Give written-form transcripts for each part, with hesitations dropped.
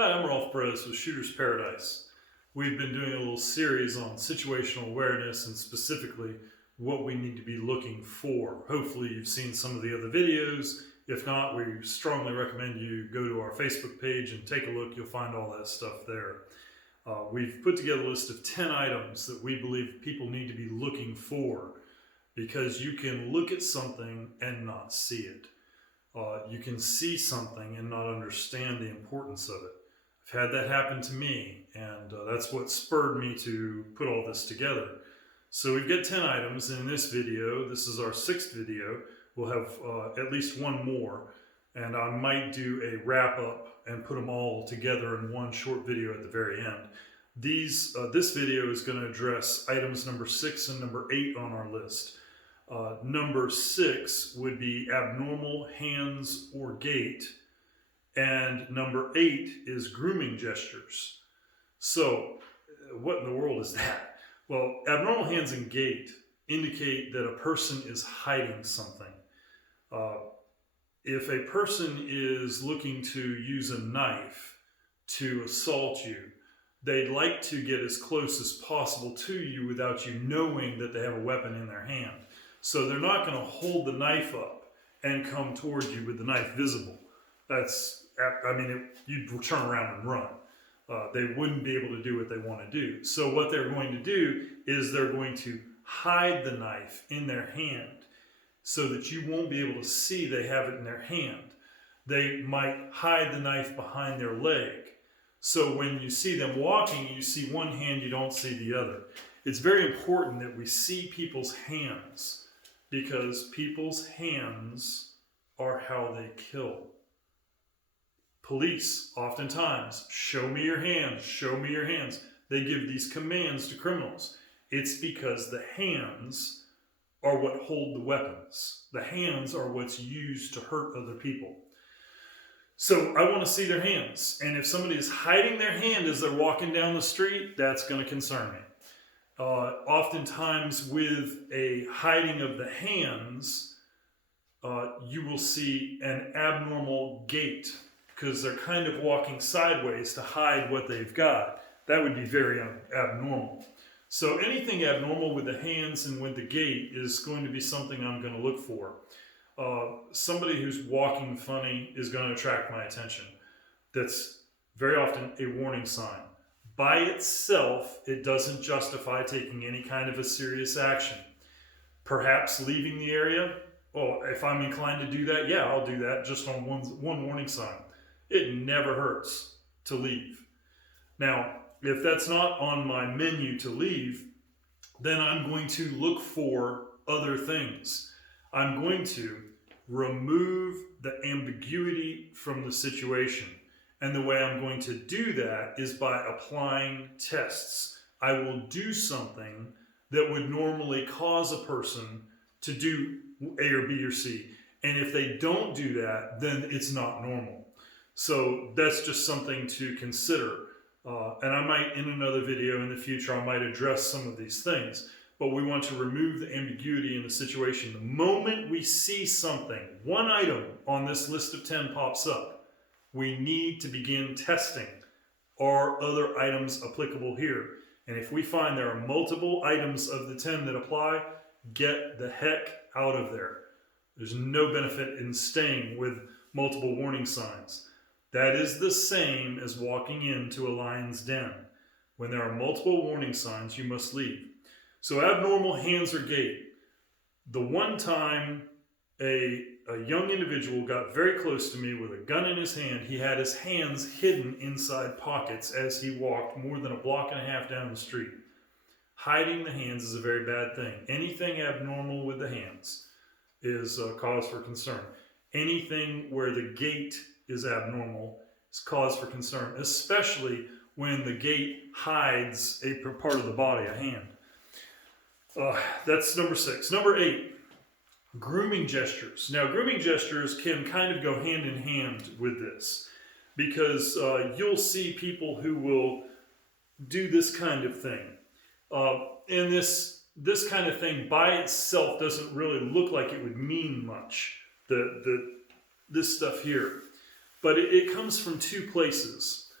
Hi, I'm Rolf Perez with Shooter's Paradise. We've been doing a little series on situational awareness and specifically what we need to be looking for. Hopefully you've seen some of the other videos. If not, we strongly recommend you go to our Facebook page and take a look. You'll find all that stuff there. We've put together a list of 10 items that we believe people need to be looking for because you can look at something and not see it. You can see something and not understand the importance of it. I've had that happen to me, and that's what spurred me to put all this together. So we've got 10 items in this video. This is our 6th video. We'll have at least one more, and I might do a wrap up and put them all together in one short video at the very end. This video is going to address items number 6 and number 8 on our list. Number 6 would be abnormal hands or gait, and number 8 is grooming gestures. So, what in the world is that? Well, abnormal hands and gait indicate that a person is hiding something. If a person is looking to use a knife to assault you, they'd like to get as close as possible to you without you knowing that they have a weapon in their hand. So they're not going to hold the knife up and come towards you with the knife visible. You'd turn around and run. They wouldn't be able to do what they want to do. So what they're going to do is they're going to hide the knife in their hand so that you won't be able to see they have it in their hand. They might hide the knife behind their leg. So when you see them walking, you see one hand, you don't see the other. It's very important that we see people's hands, because people's hands are how they kill. Police oftentimes, show me your hands, show me your hands. They give these commands to criminals. It's because the hands are what hold the weapons. The hands are what's used to hurt other people. So I want to see their hands. And if somebody is hiding their hand as they're walking down the street, that's going to concern me. Oftentimes with a hiding of the hands, you will see an abnormal gait because they're kind of walking sideways to hide what they've got. That would be very abnormal. So anything abnormal with the hands and with the gait is going to be something I'm going to look for. Somebody who's walking funny is going to attract my attention. That's very often a warning sign. By itself, it doesn't justify taking any kind of a serious action. Perhaps leaving the area. Oh, if I'm inclined to do that, yeah, I'll do that just on one warning sign. It never hurts to leave. Now, if that's not on my menu to leave, then I'm going to look for other things. I'm going to remove the ambiguity from the situation. And the way I'm going to do that is by applying tests. I will do something that would normally cause a person to do A or B or C. And if they don't do that, then it's not normal. So that's just something to consider. And I might, in another video in the future, I might address some of these things. But we want to remove the ambiguity in the situation. The moment we see something, one item on this list of 10 pops up, we need to begin testing. Are other items applicable here? And if we find there are multiple items of the 10 that apply, get the heck out of there. There's no benefit in staying with multiple warning signs. That is the same as walking into a lion's den. When there are multiple warning signs, you must leave. So abnormal hands or gait. The one time a young individual got very close to me with a gun in his hand. He had his hands hidden inside pockets as he walked more than a block and a half down the street. Hiding the hands is a very bad thing. Anything abnormal with the hands is a cause for concern. Anything where the gait is abnormal is cause for concern, especially when the gait hides a part of the body, a hand. That's number 6. Number 8. Grooming gestures. Now, grooming gestures can kind of go hand in hand with this because you'll see people who will do this kind of thing. And this kind of thing by itself doesn't really look like it would mean much, this stuff here. But it comes from two places.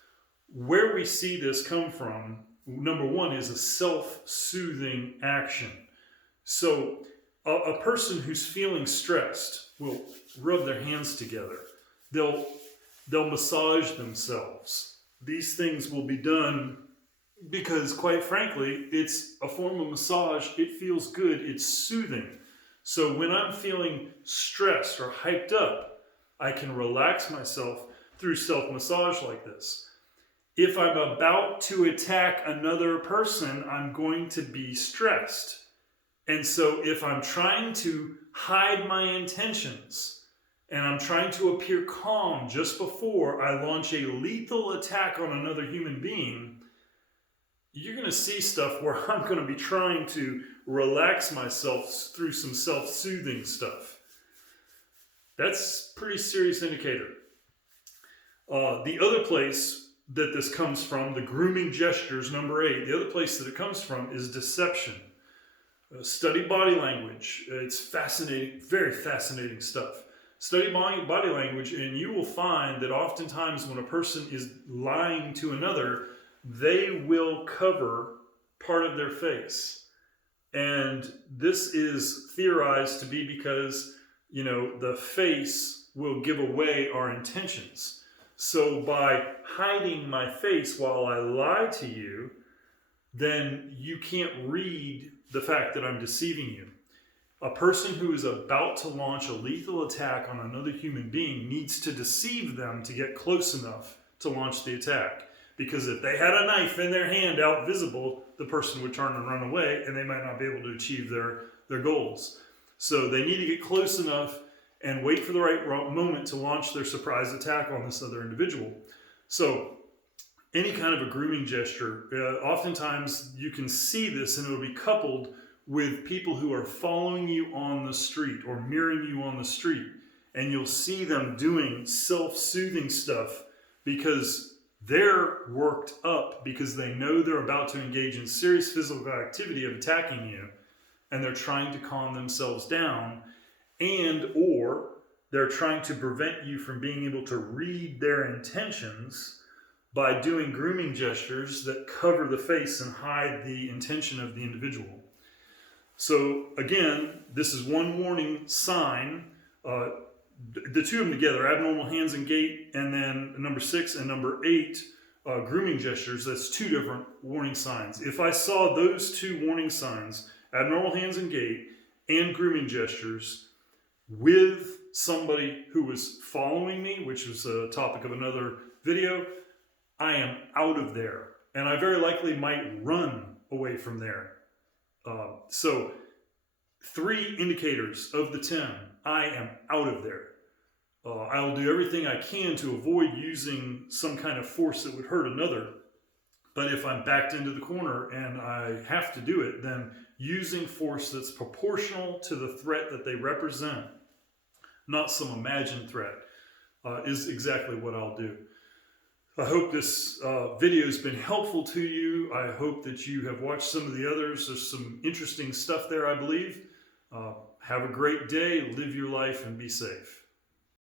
Where we see this come from, number one, is a self-soothing action. So a person who's feeling stressed will rub their hands together. They'll massage themselves. These things will be done because, quite frankly, it's a form of massage. It feels good. It's soothing. So when I'm feeling stressed or hyped up, I can relax myself through self-massage like this. If I'm about to attack another person, I'm going to be stressed. And so if I'm trying to hide my intentions and I'm trying to appear calm just before I launch a lethal attack on another human being, you're going to see stuff where I'm going to be trying to relax myself through some self-soothing stuff. That's a pretty serious indicator. The other place that this comes from, the grooming gestures, number 8, the other place that it comes from is deception. Study body language. It's fascinating, very fascinating stuff. Study body language, and you will find that oftentimes when a person is lying to another, they will cover part of their face. And this is theorized to be because, the face will give away our intentions. So by hiding my face while I lie to you, then you can't read the fact that I'm deceiving you. A person who is about to launch a lethal attack on another human being needs to deceive them to get close enough to launch the attack. Because if they had a knife in their hand out visible, the person would turn and run away and they might not be able to achieve their goals. So they need to get close enough and wait for the right moment to launch their surprise attack on this other individual. So any kind of a grooming gesture, oftentimes you can see this and it will be coupled with people who are following you on the street or mirroring you on the street. And you'll see them doing self-soothing stuff because they're worked up because they know they're about to engage in serious physical activity of attacking you, and they're trying to calm themselves down, and or they're trying to prevent you from being able to read their intentions by doing grooming gestures that cover the face and hide the intention of the individual. So again, this is one warning sign. The two of them together, abnormal hands and gait, and then number 6 and number 8, grooming gestures, that's 2 different warning signs. If I saw those 2 warning signs, abnormal hands and gait and grooming gestures, with somebody who was following me, which was a topic of another video, I am out of there. And I very likely might run away from there. So 3 indicators of the 10. I am out of there. I will do everything I can to avoid using some kind of force that would hurt another. But if I'm backed into the corner and I have to do it, then using force that's proportional to the threat that they represent, not some imagined threat, is exactly what I'll do. I hope this video has been helpful to you. I hope that you have watched some of the others. There's some interesting stuff there, I believe. Have a great day, live your life, and be safe.